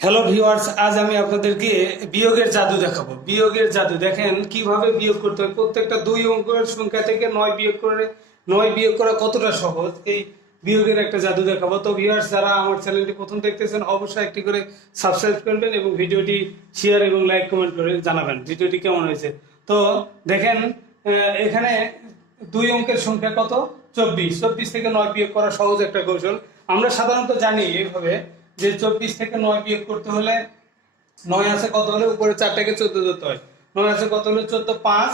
Hello viewers আজ আমি আপনাদেরকে বিয়োগের জাদু দেখাবো। বিয়োগের জাদু, দেখেন কীভাবে বিয়োগ করতে হয়। প্রত্যেকটা দুই অঙ্কের সংখ্যা থেকে নয় বিয়োগ করে নয় বিয়োগ করা কতটা সহজ? এই বিয়োগের একটা জাদু দেখাবো। তো ভিউয়ার্স যারা আমার চ্যানেলটি প্রথম দেখতেছেন, অবশ্যই একটি করে সাবস্ক্রাইব করবেন এবং ভিডিওটি শেয়ার এবং লাইক কমেন্ট করে জানাবেন। ভিডিওটি কেমন হয়েছে? তো দেখেন এখানে দুই অঙ্কের সংখ্যা কত? চব্বিশ। চব্বিশ থেকে নয় বিয়োগ করা সহজ একটা কৌশল। আমরা সাধারণত জানি এইভাবে যে চব্বিশ থেকে নয় বিয়োগ করতে হলে নয় আছে কত হলে? উপরে চার থেকে চোদ্দ ধরতে হয়। নয় আছে কত হলে? চোদ্দ, পাঁচ।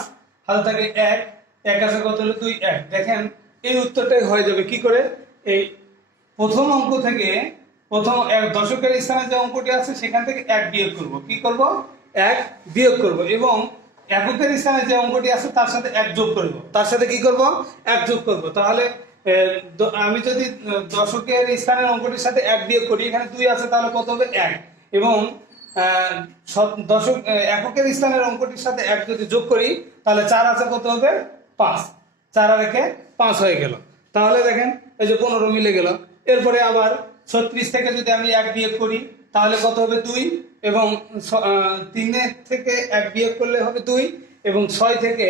হাতে থাকে এক। এক আছে কত হলে? দুই, এক। দেখেন, এই উত্তরটাই হয়ে যাবে কি করে? এই প্রথম অঙ্ক থেকে প্রথম এক দশকের স্থানে যে অঙ্কটি আছে, সেখান থেকে এক বিয়োগ করব। কি করব? এক বিয়োগ করব এবং এককের স্থানে যে অঙ্কটি আছে, তার সাথে এক যোগ করব। তার সাথে কি করব? এক যোগ করব। তাহলে আমি যদি দশকের স্থানের অঙ্কটির সাথে এক বিয়োগ করি, এখানে দুই আছে, তাহলে কত হবে? এক। এবং দশক এককের স্থানের অঙ্কটির সাথে এক যদি যোগ করি, তাহলে চার আছে কত হবে? পাঁচ। চার আর একে পাঁচ হয়ে গেল। তাহলে দেখেন, এই যে পনেরো মিলে গেল। এরপরে আবার ছত্রিশ থেকে যদি আমি এক বিয়োগ করি, তাহলে কত হবে? দুই। এবং তিনের থেকে এক বিয়োগ করলে হবে দুই। এবং ছয় থেকে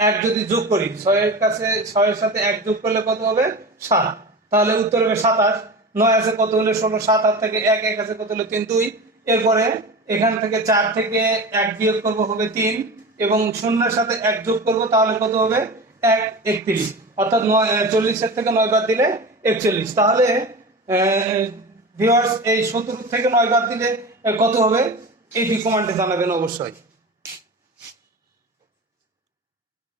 এক যদি যোগ করি, ছয়ের কাছে, ছয়ের সাথে এক যোগ করলে কত হবে? সাত। তাহলে উত্তর হবে সাতাশ। নয় আছে কত হলে ষোলো? সাত আট থেকে এক এক আছে কত হলো তিন? দুই। এরপরে এখান থেকে চার থেকে এক বিয়োগ করব হবে তিন এবং শূন্যের সাথে এক যোগ করব, তাহলে কত হবে? এক, একত্রিশ। অর্থাৎ নয় চল্লিশের থেকে নয় বাদ দিলে একচল্লিশ। তাহলে ভিওয়ার্স এই সত্তর থেকে নয় বাদ দিলে কত হবে? এই কমান্ডে জানাবেন অবশ্যই।